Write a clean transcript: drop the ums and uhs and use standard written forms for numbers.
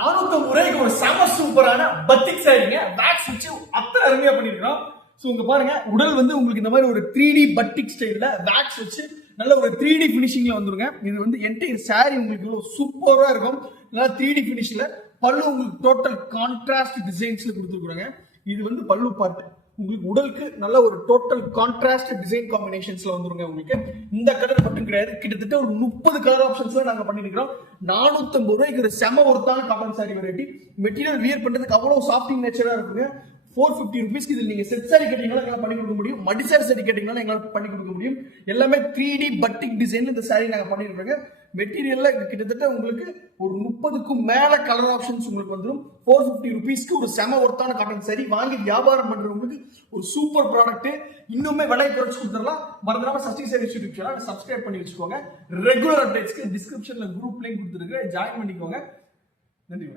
450 ரூபாய்க்கு ஒரு செம சூப்பரான பத்திக் சாரிங்க பேக்ஸ் வச்சு அத்தனை அருமையா பண்ணிருக்கோம். ஸோ இங்க பாருங்க, உடல் வந்து உங்களுக்கு இந்த மாதிரி ஒரு 3D பட்டிக் ஸ்டைல்ல பேக்ஸ் வச்சு நல்ல ஒரு 3D பினிஷிங்ல வந்துருங்க. இது வந்து என்டையர் சாரி உங்களுக்கு இவ்வளவு சூப்பரா இருக்கும். நல்லா 3D பினிஷ்ல பல்லு உங்களுக்கு டோட்டல் கான்ட்ராஸ்ட் டிசைன்ஸ்ல கொடுத்துருக்காங்க. இது வந்து பல்லு பார்ட் உங்களுக்கு உடலுக்கு நல்ல ஒரு டோட்டல் கான்ட்ராஸ்ட் டிசைன் காம்பினேஷன்ஸ்ல வந்துருங்க. உங்களுக்கு இந்த கலர் மட்டும் கிடையாது, கிட்டத்தட்ட ஒரு 30 கலர் ஆப்ஷன்ஸ்ல நாங்க பண்ணிருக்கிறோம். 450 ரூபாய்க்கு ஒரு செம ஒருத்தான cotton sari variety. Material wear பண்றதுக்கு அவ்வளவு சாஃப்டிங் நேச்சரா இருக்குங்க. 450 ருபீஸ்க்கு இது நீங்க செட் சாரி கேட்டீங்கன்னா எங்களால் பண்ணி கொடுக்க முடியும், மடிசாரி சாரி கேட்டீங்கன்னா எங்களால் பண்ணி கொடுக்க முடியும். எல்லாமே 3D பட்டிக் டிசைன் இந்த சாரி நாங்க பண்ணிருக்கோங்க. மெட்டீரியல்ல கிட்டத்தட்ட உங்களுக்கு ஒரு 30க்கும் மேல கலர் ஆப்ஷன்ஸ் உங்களுக்கு வந்துடும். 450 ருபீஸ்க்கு ஒரு செம ஒர்த்தான காட்டன் சாரி வாங்கி வியாபாரம் பண்றவங்களுக்கு ஒரு சூப்பர் ப்ராடக்ட். இன்னுமே விலை குறைச்சு கொடுத்துடலாம். மறந்துடாம Sashti Sarees YouTube channel subscribe பண்ணி வச்சுக்கோங்க. ரெகுலர் அப்டேட்ஸ்க்கு டிஸ்கிரிப்ஷன்ல குரூப் லிங்க் கொடுத்துருக்கு, ஜாயின் பண்ணிக்கோங்க. நன்றி.